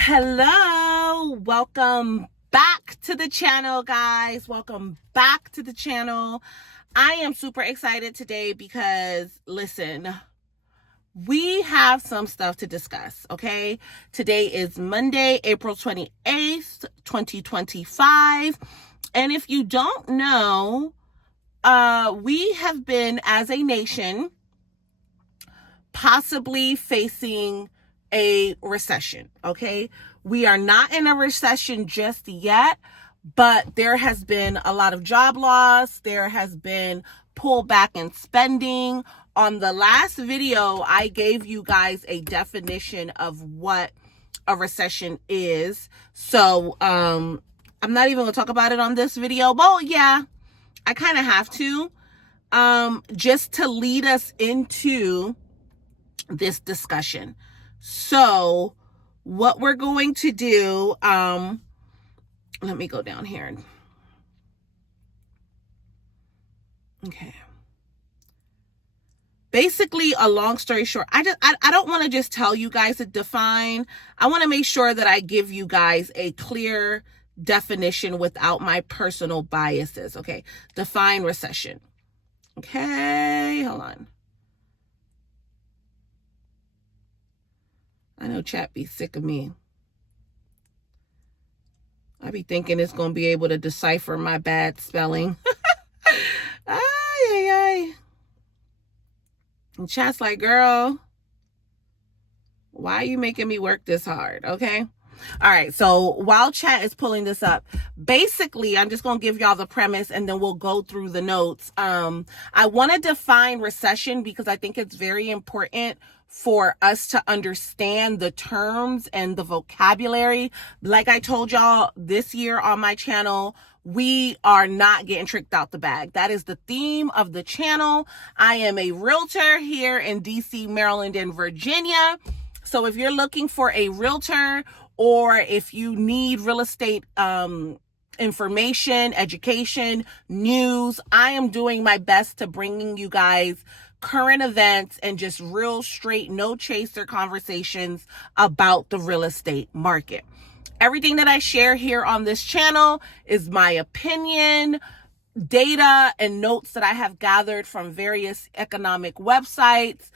Hello, welcome back to the channel, guys. Welcome back to the channel. I am super excited today because, listen, we have some stuff to discuss, okay? Today is Monday, April 28th, 2025. And if you don't know, we have been, as a nation, possibly facing a recession, okay? We are not in a recession just yet, but there has been a lot of job loss. There has been pullback in spending. On the last video, I gave you guys a definition of what a recession is. So, I'm not even gonna talk about it on this video. Well, yeah, I kind of have to, just to lead us into this discussion. So what we're going to do, let me go down here. Okay. Basically, a long story short, I don't want to just tell you guys to define. I want to make sure that I give you guys a clear definition without my personal biases. Okay. Define recession. Okay. Hold on. I know chat be sick of me. I be thinking it's going to be able to decipher my bad spelling. Ay. And chat's like, girl, why are you making me work this hard? Okay. All right. So while chat is pulling this up, basically, I'm just going to give y'all the premise and then we'll go through the notes. I want to define recession because I think it's very important for us to understand the terms and the vocabulary. Like I told y'all this year on my channel, we are not getting tricked out the bag. That is the theme of the channel. I am a realtor here in DC, Maryland, and Virginia. So if you're looking for a realtor or if you need real estate information, education, news, I am doing my best to bringing you guys current events and just real straight, no chaser conversations about the real estate market. Everything that I share here on this channel is my opinion, data, and notes that I have gathered from various economic websites.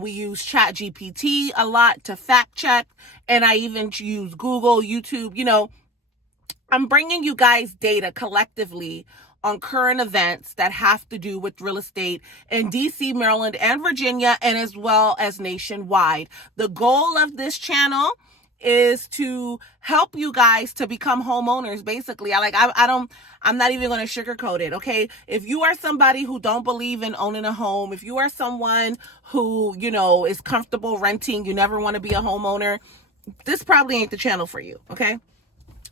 We use ChatGPT a lot to fact check, and I even use Google, YouTube. You know, I'm bringing you guys data collectively on current events that have to do with real estate in DC, Maryland, and Virginia, and as well as nationwide. The goal of this channel is to help you guys to become homeowners. Basically, I'm not even going to sugarcoat it. Okay. If you are somebody who don't believe in owning a home, if you are someone who, is comfortable renting, you never want to be a homeowner, this probably ain't the channel for you. Okay.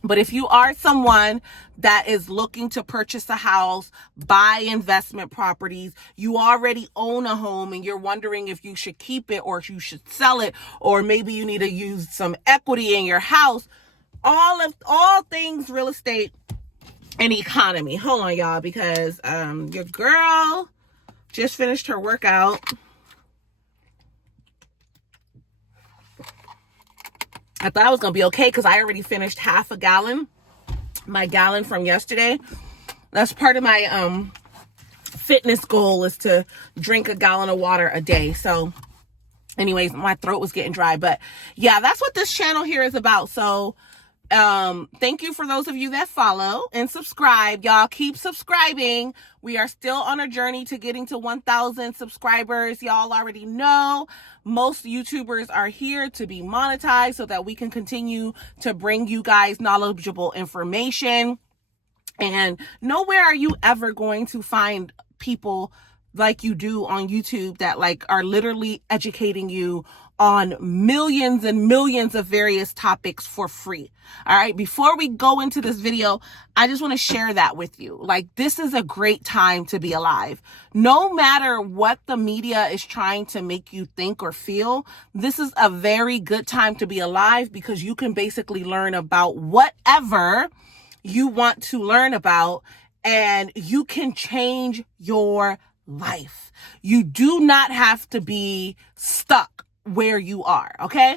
But if you are someone that is looking to purchase a house, buy investment properties, you already own a home and you're wondering if you should keep it or if you should sell it, or maybe you need to use some equity in your house, all things real estate and economy. Hold on, y'all, because your girl just finished her workout. I thought I was going to be okay because I already finished half a gallon, my gallon from yesterday. That's part of my fitness goal is to drink a gallon of water a day. So anyways, my throat was getting dry. But yeah, that's what this channel here is about. So thank you for those of you that follow and subscribe. Y'all keep subscribing. We are still on a journey to getting to 1,000 subscribers. Y'all already know most YouTubers are here to be monetized so that we can continue to bring you guys knowledgeable information. And nowhere are you ever going to find people like you do on YouTube that are literally educating you on millions and millions of various topics for free. All right. Before we go into this video, I just want to share that with you. This is a great time to be alive. No matter what the media is trying to make you think or feel, this is a very good time to be alive because you can basically learn about whatever you want to learn about and you can change your life. You do not have to be stuck where you are. Okay.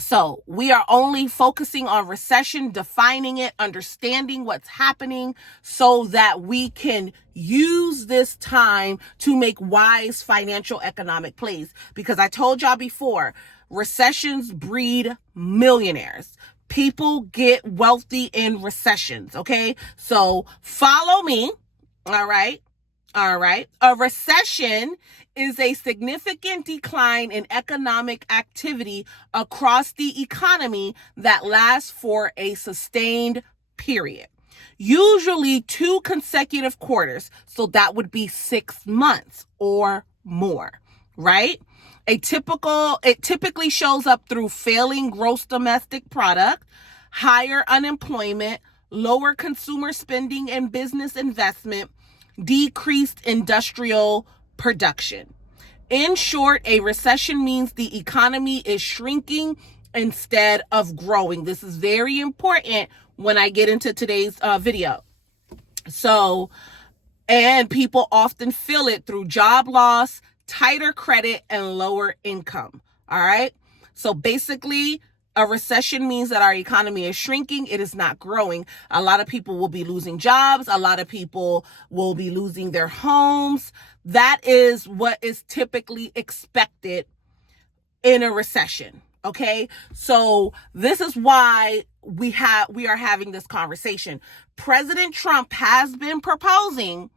So we are only focusing on recession, defining it, understanding what's happening so that we can use this time to make wise financial economic plays. Because I told y'all before, recessions breed millionaires. People get wealthy in recessions, okay? So follow me, all right? All right. A recession is a significant decline in economic activity across the economy that lasts for a sustained period. Usually 2 consecutive quarters. So that would be 6 months or more, right? It typically shows up through failing gross domestic product, higher unemployment, lower consumer spending and business investment, decreased industrial production. In short, a recession means the economy is shrinking instead of growing. This is very important when I get into today's video. So, and people often feel it through job loss, tighter credit, and lower income. All right. So basically, a recession means that our economy is shrinking. It is not growing. A lot of people will be losing jobs. A lot of people will be losing their homes. That is what is typically expected in a recession. Okay. So this is why we are having this conversation. President Trump has been proposing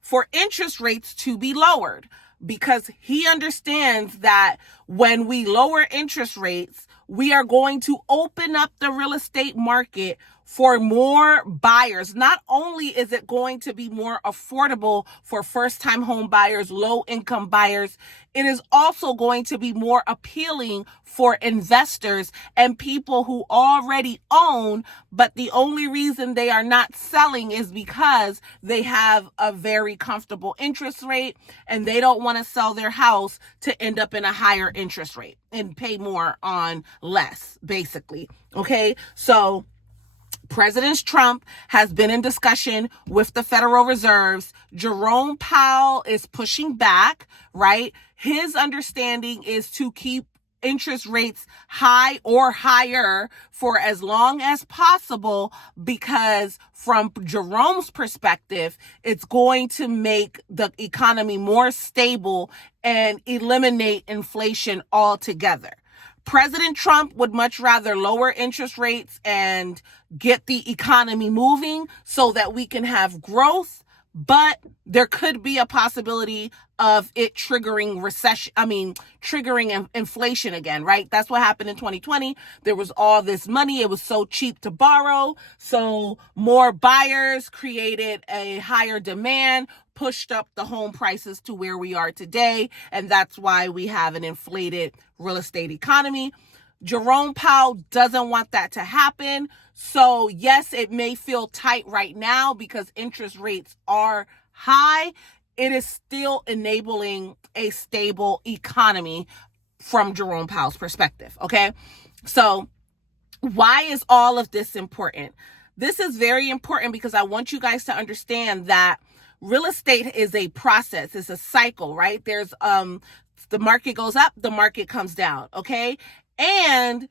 for interest rates to be lowered because he understands that when we lower interest rates, we are going to open up the real estate market for more buyers. Not only is it going to be more affordable for first-time home buyers, low-income buyers, it is also going to be more appealing for investors and people who already own, but the only reason they are not selling is because they have a very comfortable interest rate and they don't want to sell their house to end up in a higher interest rate and pay more on less, basically. Okay, so President Trump has been in discussion with the Federal Reserves. Jerome Powell is pushing back, right? His understanding is to keep interest rates high or higher for as long as possible because from Jerome's perspective, it's going to make the economy more stable and eliminate inflation altogether. President Trump would much rather lower interest rates and get the economy moving so that we can have growth, but there could be a possibility of it triggering triggering inflation again, right? That's what happened in 2020. There was all this money. It was so cheap to borrow. So more buyers created a higher demand, pushed up the home prices to where we are today. And that's why we have an inflated real estate economy. Jerome Powell doesn't want that to happen. So yes, it may feel tight right now because interest rates are high. It is still enabling a stable economy from Jerome Powell's perspective. Okay. So why is all of this important? This is very important because I want you guys to understand that real estate is a process. It's a cycle, right? There's, the market goes up, the market comes down. Okay. And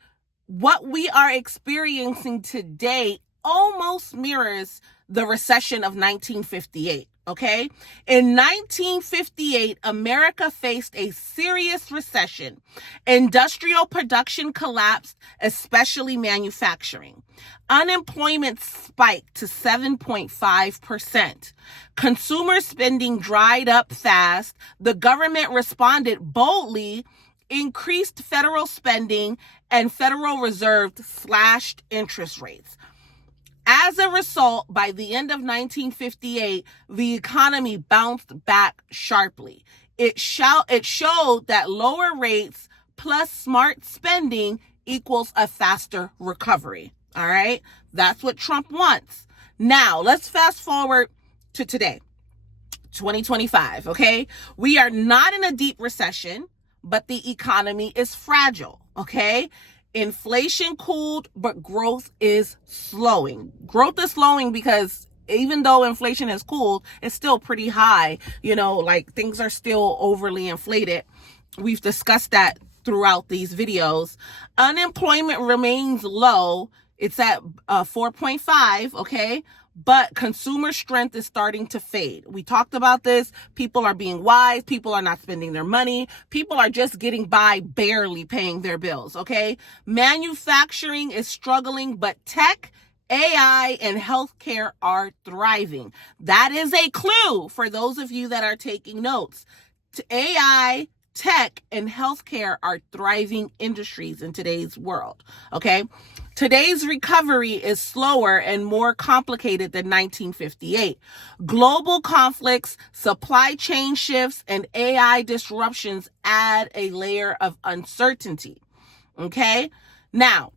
what we are experiencing today almost mirrors the recession of 1958. Okay. In 1958, America faced a serious recession. Industrial production collapsed, especially manufacturing. Unemployment spiked to 7.5%. Consumer spending dried up fast. The government responded boldly, increased federal spending, and Federal Reserve slashed interest rates. As a result, by the end of 1958, the economy bounced back sharply. It showed that lower rates plus smart spending equals a faster recovery. All right? That's what Trump wants. Now, let's fast forward to today, 2025, okay? We are not in a deep recession, but the economy is fragile, okay? Inflation cooled, but growth is slowing. Growth is slowing because even though inflation has cooled, it's still pretty high. You know, like things are still overly inflated. We've discussed that throughout these videos. Unemployment remains low. It's at 4.5, okay? But consumer strength is starting to fade. We talked about this. People are being wise. People are not spending their money. People are just getting by, barely paying their bills, okay? Manufacturing is struggling, but tech, AI, and healthcare are thriving. That is a clue for those of you that are taking notes. AI, tech, and healthcare are thriving industries in today's world, okay? Today's recovery is slower and more complicated than 1958. Global conflicts, supply chain shifts, and AI disruptions add a layer of uncertainty, okay? Now,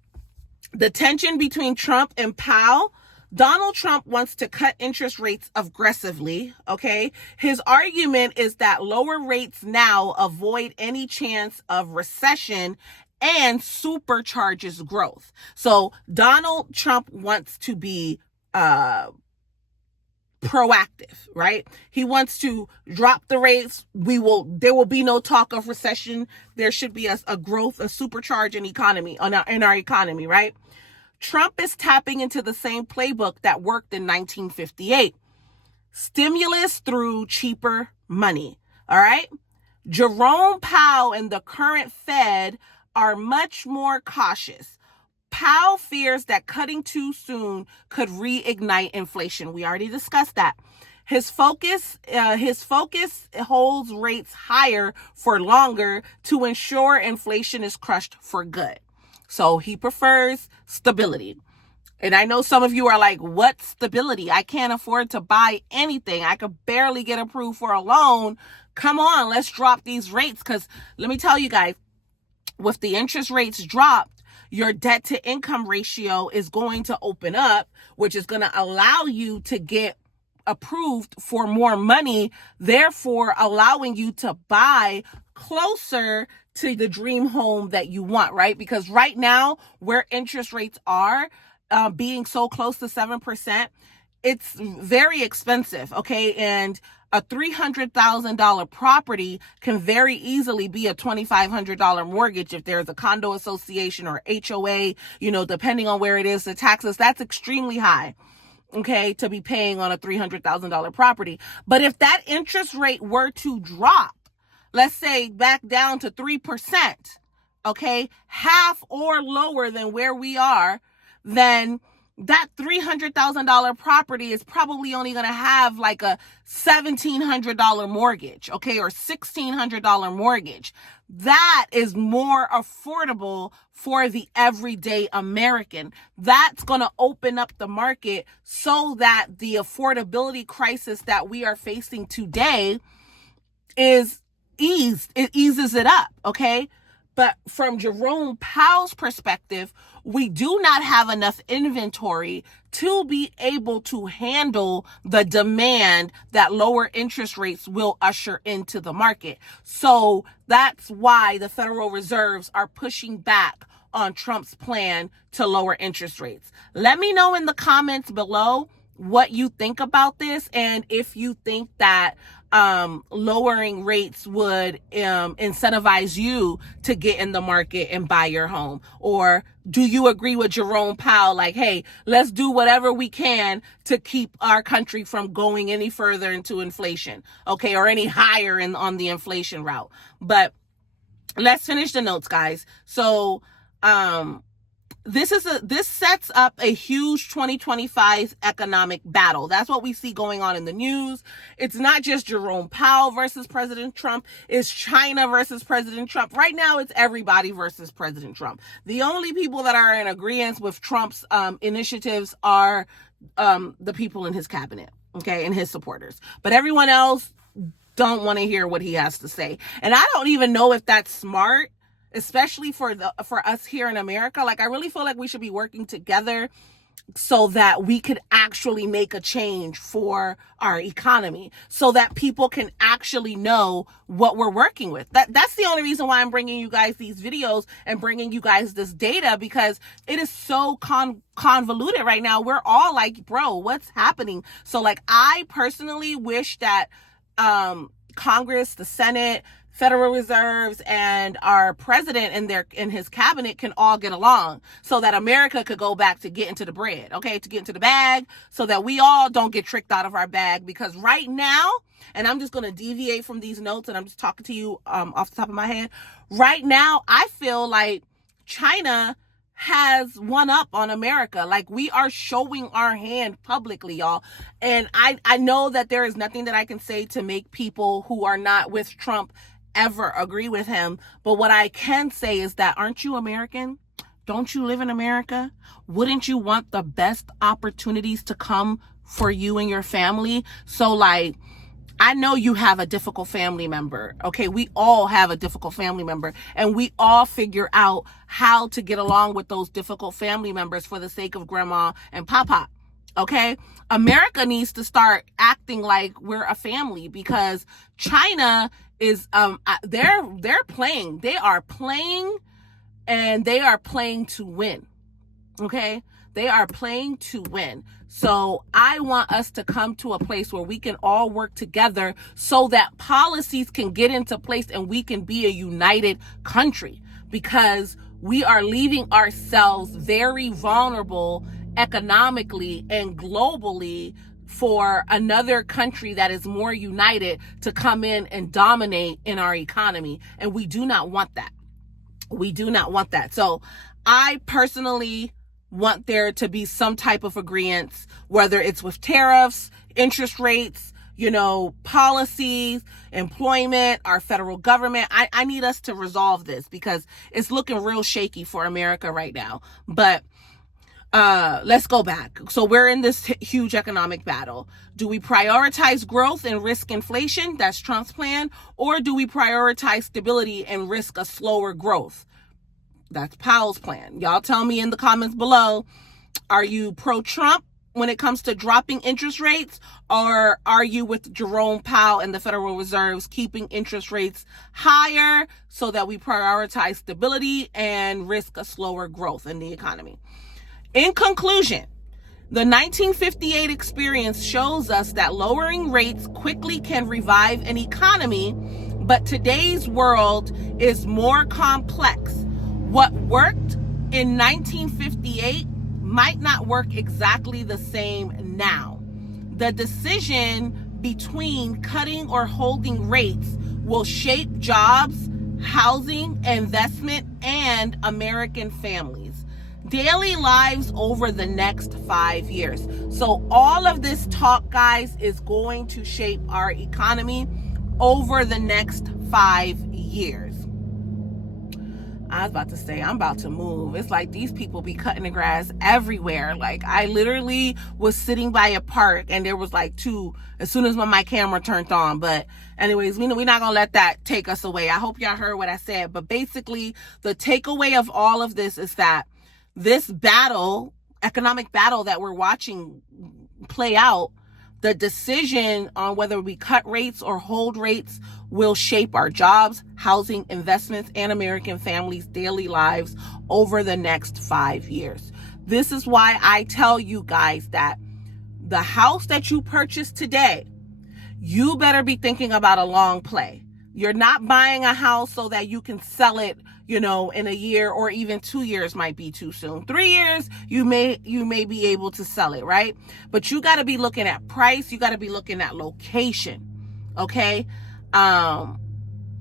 the tension between Trump and Powell. Donald Trump wants to cut interest rates aggressively, okay? His argument is that lower rates now avoid any chance of recession and supercharges growth. So Donald Trump wants to be proactive, right? He wants to drop the rates. There will be no talk of recession. There should be a growth, a supercharge in our economy, right? Trump is tapping into the same playbook that worked in 1958. Stimulus through cheaper money. All right? Jerome Powell and the current Fed are much more cautious. Powell fears that cutting too soon could reignite inflation. We already discussed that. His focus holds rates higher for longer to ensure inflation is crushed for good. So he prefers stability. And I know some of you are like, what stability? I can't afford to buy anything. I could barely get approved for a loan. Come on, let's drop these rates. Because let me tell you guys, with the interest rates dropped, your debt to income ratio is going to open up, which is going to allow you to get approved for more money, therefore allowing you to buy closer to the dream home that you want, right? Because right now, where interest rates are, being so close to 7%, it's very expensive, okay? And a $300,000 property can very easily be a $2,500 mortgage if there's a condo association or HOA, depending on where it is, the taxes, that's extremely high, okay, to be paying on a $300,000 property. But if that interest rate were to drop, let's say back down to 3%, okay, half or lower than where we are, then that $300,000 property is probably only going to have like a $1,700 mortgage, okay, or $1,600 mortgage. That is more affordable for the everyday American. That's going to open up the market so that the affordability crisis that we are facing today is eased. It eases it up, okay? But from Jerome Powell's perspective, we do not have enough inventory to be able to handle the demand that lower interest rates will usher into the market. So that's why the Federal Reserves are pushing back on Trump's plan to lower interest rates. Let me know in the comments below what you think about this, and if you think that lowering rates would incentivize you to get in the market and buy your home. Or do you agree with Jerome Powell, like, hey, let's do whatever we can to keep our country from going any further into inflation, okay, or any higher on the inflation route. But let's finish the notes, guys. So this sets up a huge 2025 economic battle. That's what we see going on in the news. It's not just Jerome Powell versus President Trump. It's China versus President Trump. Right now, it's everybody versus President Trump. The only people that are in agreement with Trump's initiatives are the people in his cabinet, okay, and his supporters. But everyone else don't want to hear what he has to say. And I don't even know if that's smart, especially for us here in America. Like, I really feel like we should be working together so that we could actually make a change for our economy, so that people can actually know what we're working with. That's the only reason why I'm bringing you guys these videos and bringing you guys this data, because it is so convoluted right now. We're all like, bro, what's happening? So like, I personally wish that Congress, the Senate, Federal Reserves and our president and his cabinet can all get along so that America could go back to getting to the bread, okay, to get into the bag, so that we all don't get tricked out of our bag. Because right now, and I'm just going to deviate from these notes and I'm just talking to you off the top of my head. Right now, I feel like China has one up on America. Like, we are showing our hand publicly, y'all. And I know that there is nothing that I can say to make people who are not with Trump ever agree with him. But what I can say is that, aren't you American? Don't you live in America? Wouldn't you want the best opportunities to come for you and your family? So, like, I know you have a difficult family member. Okay, we all have a difficult family member, and we all figure out how to get along with those difficult family members for the sake of grandma and papa. Okay, America needs to start acting like we're a family, because China is they're playing. They are playing, and they are playing to win. Okay, they are playing to win. So I want us to come to a place where we can all work together so that policies can get into place and we can be a united country, because we are leaving ourselves very vulnerable economically and globally for another country that is more united to come in and dominate in our economy. And we do not want that. We do not want that. So I personally want there to be some type of agreement, whether it's with tariffs, interest rates, policies, employment, our federal government. I need us to resolve this because it's looking real shaky for America right now. But let's go back. So we're in this huge economic battle. Do we prioritize growth and risk inflation? That's Trump's plan. Or do we prioritize stability and risk a slower growth? That's Powell's plan. Y'all tell me in the comments below, are you pro-Trump when it comes to dropping interest rates? Or are you with Jerome Powell and the Federal Reserves keeping interest rates higher so that we prioritize stability and risk a slower growth in the economy? In conclusion, the 1958 experience shows us that lowering rates quickly can revive an economy, but today's world is more complex. What worked in 1958 might not work exactly the same now. The decision between cutting or holding rates will shape jobs, housing, investment, and American families' daily lives over the next 5 years. So all of this talk, guys, is going to shape our economy over the next 5 years. I was about to say, I'm about to move. It's like these people be cutting the grass everywhere. Like, I literally was sitting by a park and there was like two as soon as my camera turned on. But anyways, we're not going to let that take us away. I hope y'all heard what I said. But basically, the takeaway of all of this is that this battle, economic battle that we're watching play out, the decision on whether we cut rates or hold rates will shape our jobs, housing, investments, and American families' daily lives over the next 5 years. This is why I tell you guys that the house that you purchase today, you better be thinking about a long play. You're not buying a house so that you can sell it, in a year, or even 2 years might be too soon. 3 years, you may be able to sell it, right? But you got to be looking at price. You got to be looking at location. Okay. I'm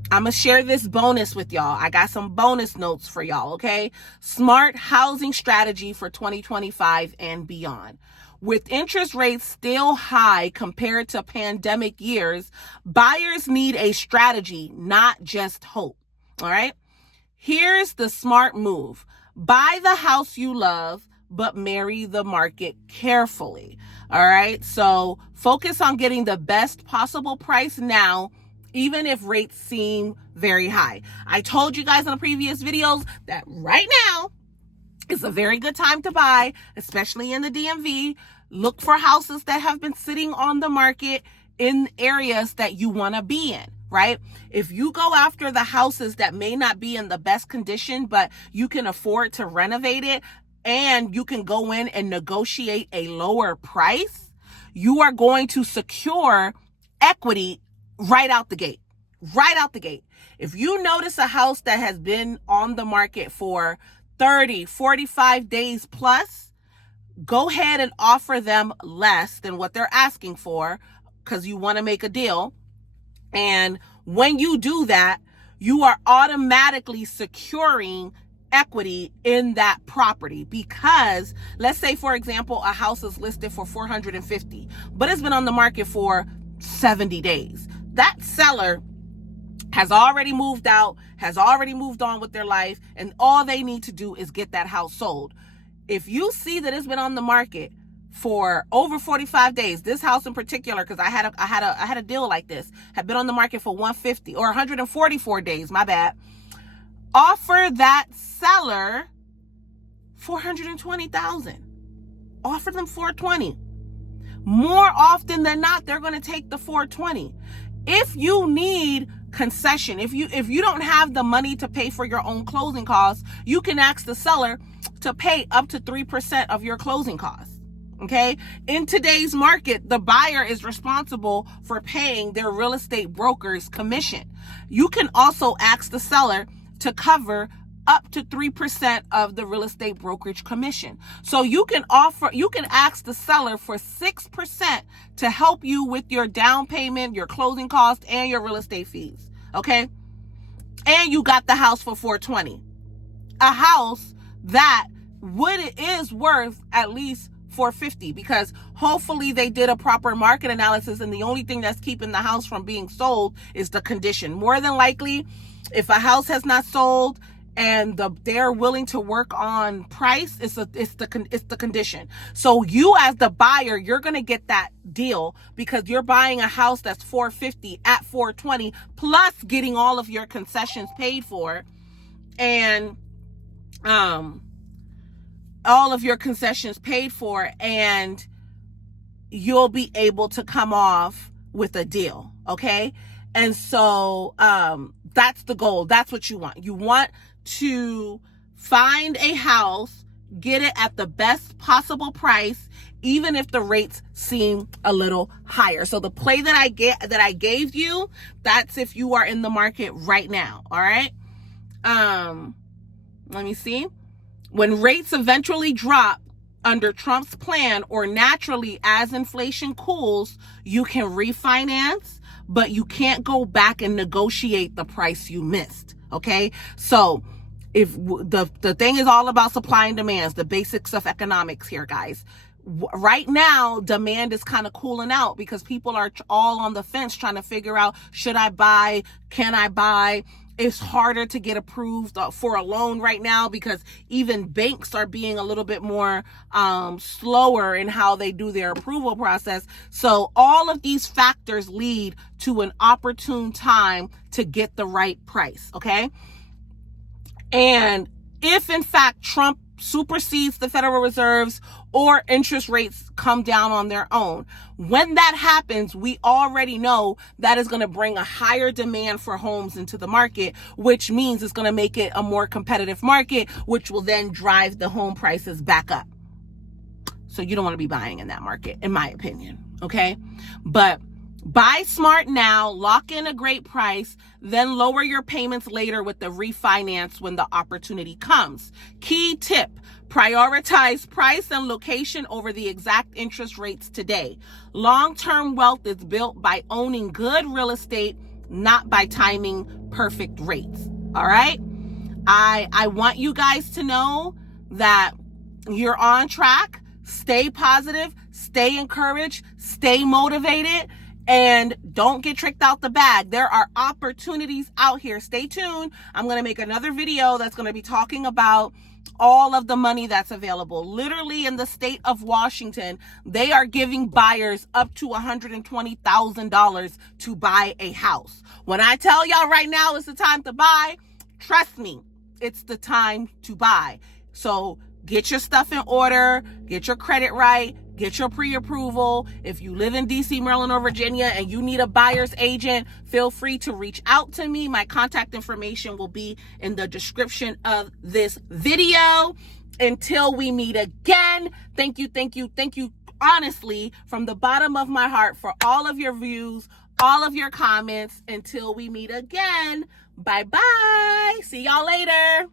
going to share this bonus with y'all. I got some bonus notes for y'all. Okay. Smart housing strategy for 2025 and beyond. With interest rates still high compared to pandemic years, buyers need a strategy, not just hope. All right. Here's the smart move. Buy the house you love, but marry the market carefully. All right. So focus on getting the best possible price now, even if rates seem very high. I told you guys in the previous videos that right now is a very good time to buy, especially in the DMV. Look for houses that have been sitting on the market in areas that you want to be in, right? If you go after the houses that may not be in the best condition, but you can afford to renovate it and you can go in and negotiate a lower price, you are going to secure equity right out the gate, right out the gate. If you notice a house that has been on the market for 30, 45 days plus, go ahead and offer them less than what they're asking for because you want to make a deal. And when you do that, you are automatically securing equity in that property, because let's say, for example, a house is listed for 450, but it's been on the market for 70 days. That seller has already moved out, has already moved on with their life, and all they need to do is get that house sold. If you see that it's been on the market for over 45 days, this house in particular, because I had a deal like this, had been on the market for 150 or 144 days, my bad. Offer that seller $420,000. Offer them $420,000. More often than not, they're going to take the $420,000. If you need concession, if you don't have the money to pay for your own closing costs, you can ask the seller to pay up to 3% of your closing costs. Okay? In today's market, the buyer is responsible for paying their real estate broker's commission. You can also ask the seller to cover up to 3% of the real estate brokerage commission. So you can ask the seller for 6% to help you with your down payment, your closing costs, and your real estate fees. Okay? And you got the house for $420,000. A house that is worth at least $450,000, because hopefully they did a proper market analysis, and the only thing that's keeping the house from being sold is the condition. More than likely, if a house has not sold and they're willing to work on price, it's the condition. So you as the buyer, you're going to get that deal because you're buying a house that's $450,000 at $420,000, plus getting all of your concessions paid for, and all of your concessions paid for, and you'll be able to come off with a deal. Okay? And so that's the goal. That's what you want. You want to find a house, get it at the best possible price, even if the rates seem a little higher. So the play that I gave you, that's if you are in the market right now. All right. Let me see. When rates eventually drop under Trump's plan, or naturally as inflation cools, you can refinance, but you can't go back and negotiate the price you missed. Okay? So if the thing is all about supply and demands, the basics of economics here, guys. Right now, demand is kind of cooling out because people are all on the fence trying to figure out, should I buy? Can I buy? It's harder to get approved for a loan right now because even banks are being a little bit more slower in how they do their approval process. So all of these factors lead to an opportune time to get the right price, okay? And if in fact Trump supersedes the Federal Reserve's, or interest rates come down on their own, when that happens, we already know that is going to bring a higher demand for homes into the market, which means it's going to make it a more competitive market, which will then drive the home prices back up. So you don't want to be buying in that market, in my opinion. Okay? But buy smart now, lock in a great price, then lower your payments later with the refinance when the opportunity comes. Key tip: prioritize price and location over the exact interest rates today. Long-term wealth is built by owning good real estate, not by timing perfect rates. All right? I want you guys to know that you're on track. Stay positive, stay encouraged, stay motivated, and don't get tricked out the bag. There are opportunities out here. Stay tuned. I'm going to make another video that's going to be talking about all of the money that's available. Literally in the state of Washington, they are giving buyers up to $120,000 to buy a house. When I tell y'all right now it's the time to buy, trust me, it's the time to buy. So get your stuff in order, get your credit right, get your pre-approval. If you live in DC, Maryland, or Virginia and you need a buyer's agent, feel free to reach out to me. My contact information will be in the description of this video. Until we meet again, thank you, honestly, from the bottom of my heart for all of your views, all of your comments. Until we meet again, bye-bye. See y'all later.